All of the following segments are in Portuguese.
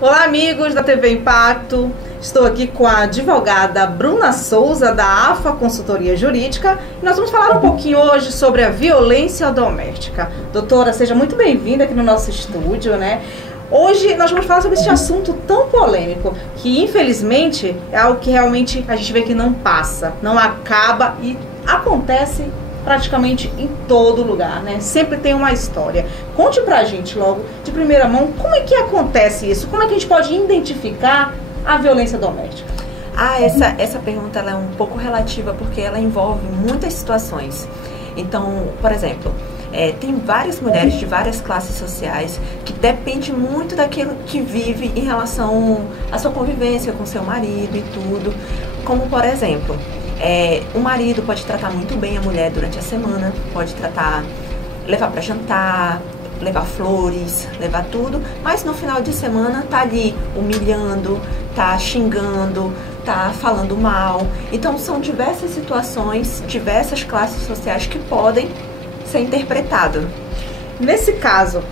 Olá, amigos da TV Impacto. Estou aqui com a advogada Bruna Souza, da AFA Consultoria Jurídica, e nós vamos falar um pouquinho hoje sobre a violência doméstica. Doutora, seja muito bem-vinda aqui no nosso estúdio, né? Hoje nós vamos falar sobre esse assunto tão polêmico, que infelizmente é algo que realmente a gente vê que não passa, não acaba e acontece praticamente em todo lugar, né? Sempre tem uma história. Conte pra gente logo, de primeira mão, como é que acontece isso? Como é que a gente pode identificar a violência doméstica? Essa pergunta ela é um pouco relativa porque ela envolve muitas situações. Então, por exemplo, tem várias mulheres de várias classes sociais que depende muito daquilo que vive em relação à sua convivência com seu marido e tudo. Como, por exemplo, o marido pode tratar muito bem a mulher durante a semana, pode levar para jantar, levar flores, levar tudo, mas no final de semana tá ali humilhando, tá xingando, tá falando mal. Então são diversas situações, diversas classes sociais que podem ser interpretadas. Nesse caso,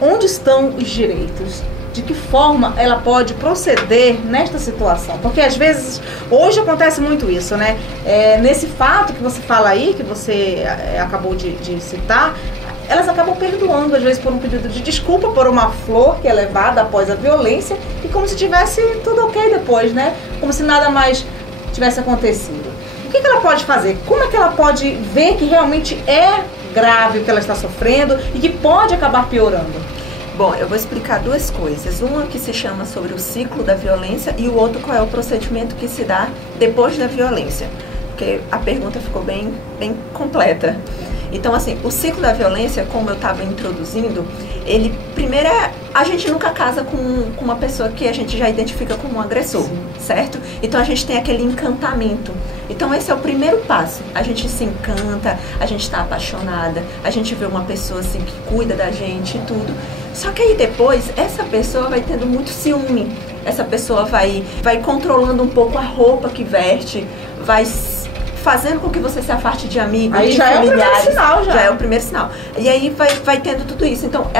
onde estão os direitos? De que forma ela pode proceder nesta situação? Porque às vezes, hoje acontece muito isso, né? Nesse fato que você fala aí, que você acabou de citar, elas acabam perdoando, às vezes, por um pedido de desculpa, por uma flor que é levada após a violência, e como se tivesse tudo ok depois, né? Como se nada mais tivesse acontecido. O que ela pode fazer? Como é que ela pode ver que realmente é grave o que ela está sofrendo e que pode acabar piorando? Bom, eu vou explicar duas coisas. Uma que se chama sobre o ciclo da violência e o outro qual é o procedimento que se dá depois da violência. Porque a pergunta ficou bem completa. Então, assim, o ciclo da violência, como eu estava introduzindo, primeiro a gente nunca casa com uma pessoa que a gente já identifica como um agressor, sim, certo? Então a gente tem aquele encantamento. Então esse é o primeiro passo. A gente se encanta, a gente está apaixonada, a gente vê uma pessoa assim que cuida da gente e tudo. Só que aí depois, essa pessoa vai tendo muito ciúme. Essa pessoa vai controlando um pouco a roupa que veste, vai fazendo com que você se afaste de amigos, aí de já familiares. É o primeiro sinal, já é o primeiro sinal. E aí vai tendo tudo isso. Então,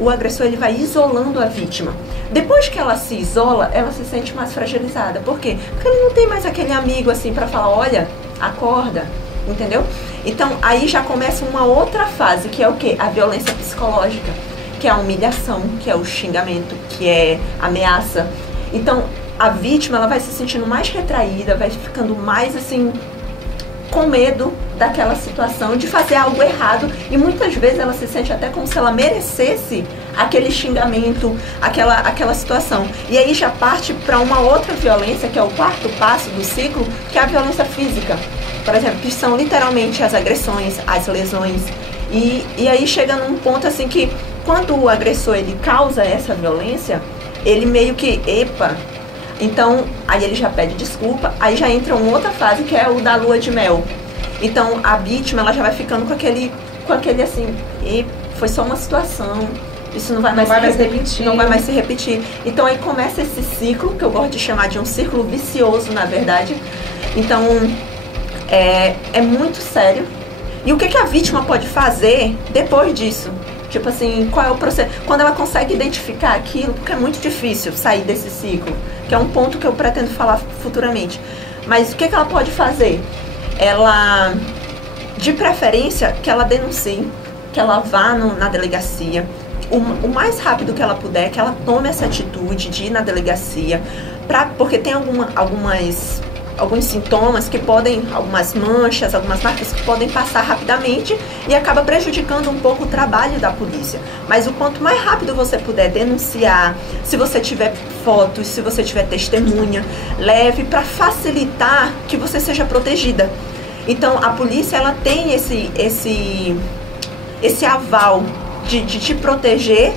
o agressor, ele vai isolando a vítima. Depois que ela se isola, ela se sente mais fragilizada. Por quê? Porque ele não tem mais aquele amigo assim para falar, olha, acorda, entendeu? Então, aí já começa uma outra fase, que é o quê? A violência psicológica, que é a humilhação, que é o xingamento, que é a ameaça. Então, a vítima, ela vai se sentindo mais retraída, vai ficando mais assim, com medo daquela situação, de fazer algo errado, e muitas vezes ela se sente até como se ela merecesse aquele xingamento, aquela situação. E aí já parte para uma outra violência, que é o quarto passo do ciclo, que é a violência física, por exemplo, que são literalmente as agressões, as lesões, e aí chega num ponto assim que, quando o agressor ele causa essa violência, ele meio que, então, aí ele já pede desculpa, aí já entra uma outra fase, que é o da lua de mel. Então, a vítima, ela já vai ficando com aquele assim, foi só uma situação, isso não vai mais se repetir. Então, aí começa esse ciclo, que eu gosto de chamar de um círculo vicioso, na verdade. Então, é muito sério. E o que a vítima pode fazer depois disso? Tipo assim, qual é o processo? Quando ela consegue identificar aquilo, porque é muito difícil sair desse ciclo, que é um ponto que eu pretendo falar futuramente. Mas o que ela pode fazer? Ela, de preferência, que ela denuncie, que ela vá na delegacia, o mais rápido que ela puder, que ela tome essa atitude de ir na delegacia, porque tem alguns sintomas que podem, algumas manchas, algumas marcas que podem passar rapidamente e acaba prejudicando um pouco o trabalho da polícia. Mas o quanto mais rápido você puder denunciar, se você tiver fotos, se você tiver testemunha, leve para facilitar que você seja protegida. Então a polícia, ela tem esse aval de te proteger,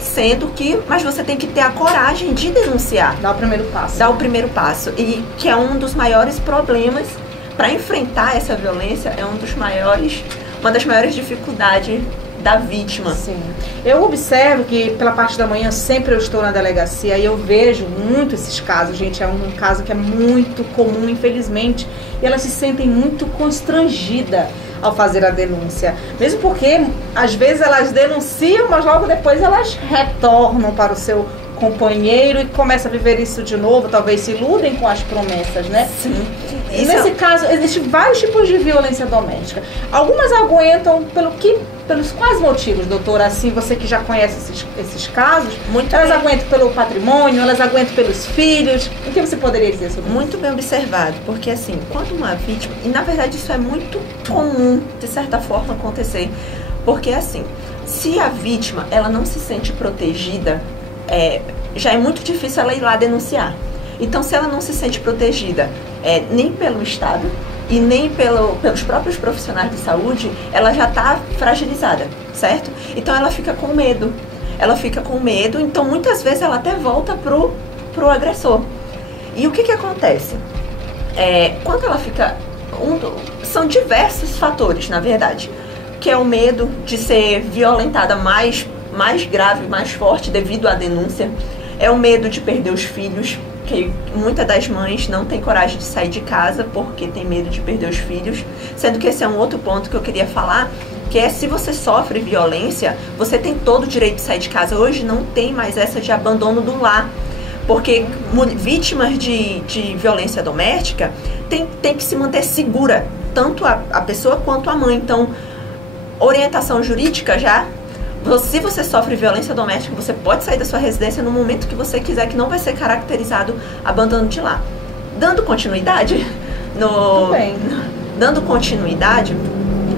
mas você tem que ter a coragem de denunciar. Dar o primeiro passo. Dar o primeiro passo. E que é um dos maiores problemas para enfrentar essa violência, uma das maiores dificuldades da vítima. Sim. Eu observo que pela parte da manhã sempre eu estou na delegacia e eu vejo muito esses casos, gente. É um caso que é muito comum, infelizmente. E elas se sentem muito constrangidas ao fazer a denúncia. Mesmo porque, às vezes, elas denunciam, mas logo depois elas retornam para o seu companheiro e começa a viver isso de novo, talvez se iludem com as promessas, né? Sim. E nesse caso, existem vários tipos de violência doméstica. Algumas aguentam pelos quais motivos, doutora? Assim, você que já conhece esses casos, elas aguentam pelo patrimônio, elas aguentam pelos filhos. O que você poderia dizer sobre isso? Muito bem observado, porque assim, quando uma vítima, e na verdade isso é muito comum, de certa forma, acontecer, porque assim, se a vítima, ela não se sente protegida, já é muito difícil ela ir lá denunciar. Então, se ela não se sente protegida, nem pelo Estado e nem pelos próprios profissionais de saúde, ela já está fragilizada, certo? Então, ela fica com medo. Então muitas vezes ela até volta pro agressor. E o que acontece? Quando ela fica... são diversos fatores, na verdade, que é o medo de ser violentada mais grave, mais forte devido à denúncia. É o medo de perder os filhos, que muitas das mães não têm coragem de sair de casa porque tem medo de perder os filhos. Sendo que esse é um outro ponto que eu queria falar, que é se você sofre violência, você tem todo o direito de sair de casa. Hoje não tem mais essa de abandono do lar, porque vítimas de violência doméstica tem que se manter segura, tanto a pessoa quanto a mãe. Então, orientação jurídica já... Se você sofre violência doméstica, você pode sair da sua residência no momento que você quiser, que não vai ser caracterizado abandono de lar. Dando continuidade,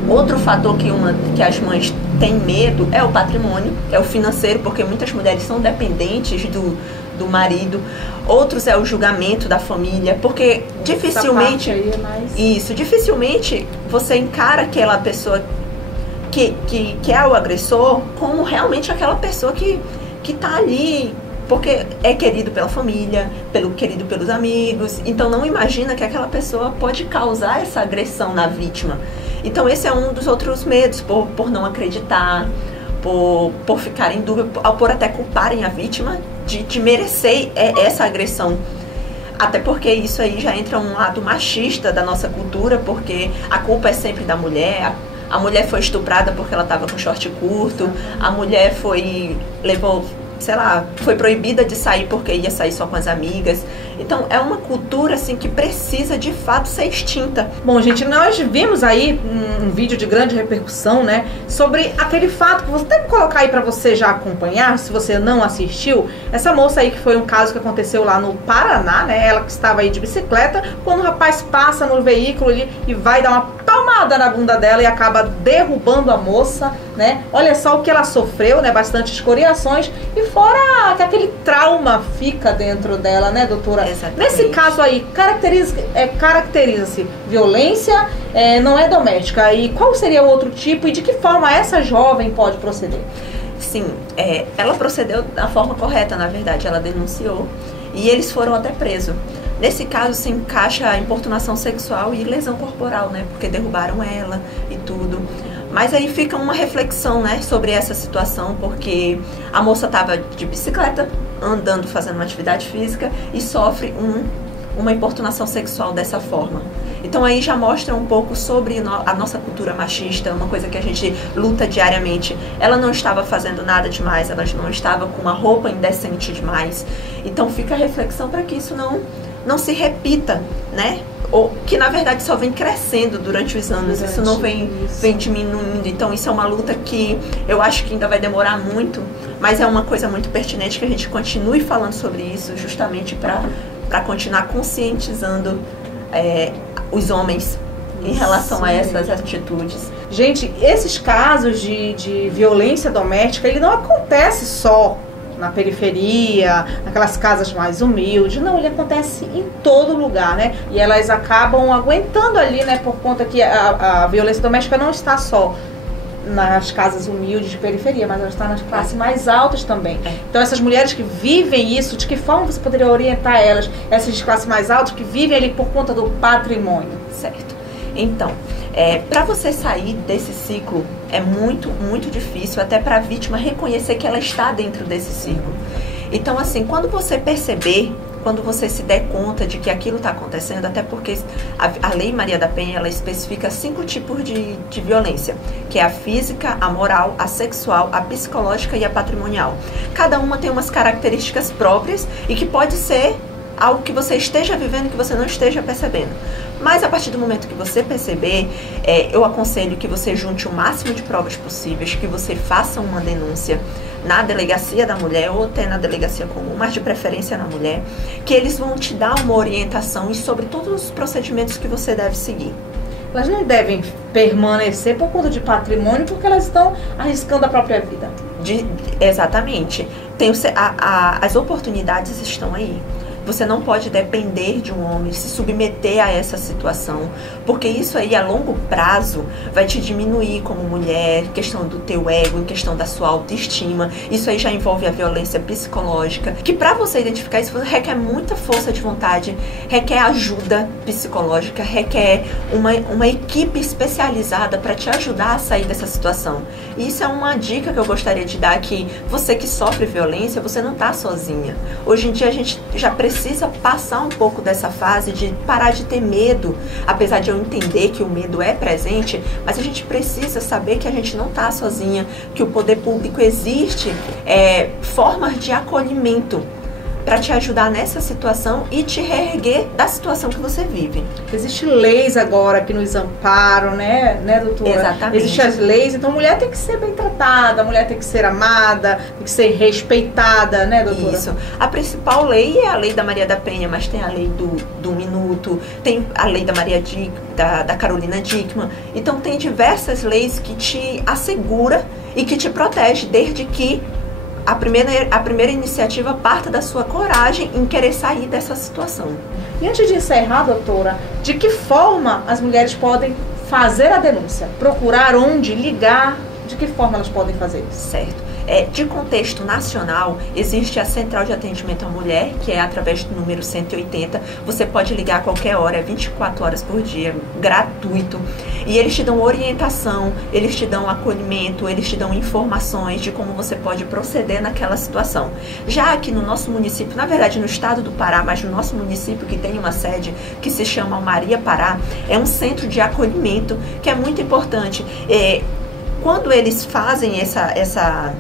outro fator que as mães têm medo é o patrimônio, é o financeiro, porque muitas mulheres são dependentes do marido. Outros é o julgamento da família, porque dificilmente você encara aquela pessoa que é o agressor como realmente aquela pessoa que tá ali porque é querido pela família, querido pelos amigos. Então não imagina que aquela pessoa pode causar essa agressão na vítima. Então esse é um dos outros medos, por não acreditar, por ficar em dúvida, por até culparem a vítima de merecer essa agressão. Até porque isso aí já entra um lado machista da nossa cultura, porque a culpa é sempre da mulher. A mulher foi estuprada porque ela estava com short curto, a mulher foi proibida de sair porque ia sair só com as amigas. Então, é uma cultura, assim, que precisa, de fato, ser extinta. Bom, gente, nós vimos aí um vídeo de grande repercussão, né, sobre aquele fato que você tem que colocar aí pra você já acompanhar, se você não assistiu. Essa moça aí, que foi um caso que aconteceu lá no Paraná, né, ela que estava aí de bicicleta, quando o rapaz passa no veículo ali e vai dar uma palmada na bunda dela e acaba derrubando a moça, né? Olha só o que ela sofreu, né? Bastante escoriações, e fora que aquele trauma fica dentro dela, né, doutora? Exatamente. Nesse caso aí, caracteriza-se violência, não é doméstica. E qual seria o outro tipo e de que forma essa jovem pode proceder? Sim, ela procedeu da forma correta, na verdade. Ela denunciou e eles foram até presos. Nesse caso se encaixa a importunação sexual e lesão corporal, né? Porque derrubaram ela e tudo. Mas aí fica uma reflexão, né, sobre essa situação, porque a moça estava de bicicleta, andando, fazendo uma atividade física e sofre uma importunação sexual dessa forma. Então aí já mostra um pouco sobre a nossa cultura machista, uma coisa que a gente luta diariamente. Ela não estava fazendo nada demais, ela não estava com uma roupa indecente demais. Então fica a reflexão para que isso não se repita, né? Ou que na verdade só vem crescendo durante os anos, isso não vem diminuindo. Então isso é uma luta que eu acho que ainda vai demorar muito, mas é uma coisa muito pertinente que a gente continue falando sobre isso, justamente para continuar conscientizando os homens em relação a essas atitudes. Gente, esses casos de violência doméstica, ele não acontece só na periferia, naquelas casas mais humildes. Não, ele acontece em todo lugar, né? E elas acabam aguentando ali, né? Por conta que a violência doméstica não está só nas casas humildes de periferia, mas ela está nas classes mais altas também. Então essas mulheres que vivem isso, de que forma você poderia orientar elas, essas de classe mais altas que vivem ali por conta do patrimônio? Certo. Então, para você sair desse ciclo é muito, muito difícil, até para a vítima reconhecer que ela está dentro desse ciclo. Então, assim, quando você perceber quando você se der conta de que aquilo está acontecendo, até porque a Lei Maria da Penha, ela especifica 5 tipos de violência, que é a física, a moral, a sexual, a psicológica e a patrimonial. Cada uma tem umas características próprias e que pode ser algo que você esteja vivendo e que você não esteja percebendo. Mas a partir do momento que você perceber, eu aconselho que você junte o máximo de provas possíveis, que você faça uma denúncia na delegacia da mulher ou até na delegacia comum, mas de preferência na mulher, que eles vão te dar uma orientação e sobre todos os procedimentos que você deve seguir. Elas não devem permanecer por conta de patrimônio porque elas estão arriscando a própria vida. Exatamente. As oportunidades estão aí. Você não pode depender de um homem, se submeter a essa situação, porque isso aí a longo prazo vai te diminuir como mulher, questão do teu ego, questão da sua autoestima. Isso aí já envolve a violência psicológica, que para você identificar isso requer muita força de vontade, requer ajuda psicológica, requer uma equipe especializada para te ajudar a sair dessa situação. E isso é uma dica que eu gostaria de dar, que você que sofre violência, você não está sozinha. Hoje em dia a gente já precisa passar um pouco dessa fase de parar de ter medo, apesar de eu entender que o medo é presente, mas a gente precisa saber que a gente não está sozinha, que o poder público existe formas de acolhimento para te ajudar nessa situação e te reerguer da situação que você vive. Existem leis agora que nos amparam, né, doutora? Exatamente. Existem as leis, então a mulher tem que ser bem tratada, a mulher tem que ser amada, tem que ser respeitada, né, doutora? Isso. A principal lei é a lei da Maria da Penha, mas tem a lei do minuto, tem a lei da da Carolina Dickmann. Então tem diversas leis que te assegura e que te protege, desde que a primeira iniciativa parta da sua coragem em querer sair dessa situação. E antes de encerrar, doutora, de que forma as mulheres podem fazer a denúncia? Procurar onde? Ligar? De que forma elas podem fazer isso? Certo. De contexto nacional, existe a Central de Atendimento à Mulher, que é através do número 180. Você pode ligar a qualquer hora, 24 horas por dia, gratuito. E eles te dão orientação, eles te dão acolhimento, eles te dão informações de como você pode proceder naquela situação. Já aqui no nosso município, na verdade no estado do Pará, mas no nosso município, que tem uma sede que se chama Maria Pará, é um centro de acolhimento que é muito importante. Quando eles fazem essa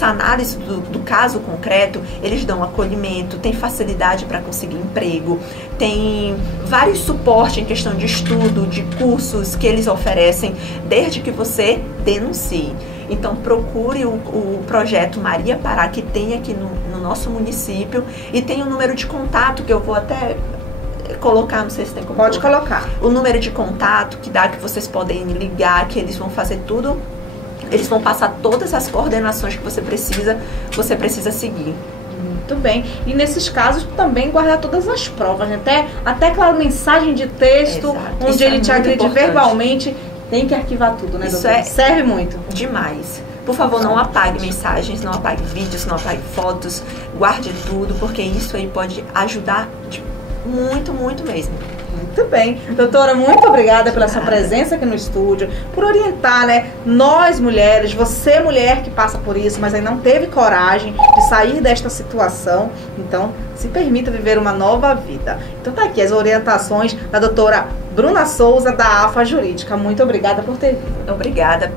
análise do caso concreto, eles dão acolhimento, tem facilidade para conseguir emprego, tem vários suportes em questão de estudo, de cursos que eles oferecem, desde que você denuncie. Então procure o projeto Maria Pará, que tem aqui no nosso município, e tem um número de contato que eu vou até colocar, não sei se tem como Pode colocar. O número de contato que vocês podem ligar, que eles vão fazer tudo. Eles vão passar todas as coordenações que você precisa seguir. Muito bem. E nesses casos também guardar todas as provas, né? Até aquela mensagem de texto, Exato. onde Isso ele é te muito agride importante. verbalmente, tem que arquivar tudo, né, Isso doutora? Serve muito. Demais. Por favor, não apague mensagens, não apague vídeos, não apague fotos, guarde tudo, porque isso aí pode ajudar muito, muito mesmo. Muito bem. Doutora, muito obrigada pela sua presença aqui no estúdio, por orientar, né, nós mulheres, você mulher que passa por isso, mas aí não teve coragem de sair desta situação, então se permita viver uma nova vida. Então tá aqui as orientações da doutora Bruna Souza, da AFA Jurídica. Muito obrigada por ter vindo. Obrigada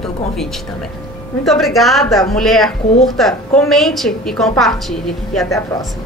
pelo convite também. Muito obrigada, mulher, curta, comente e compartilhe. E até a próxima.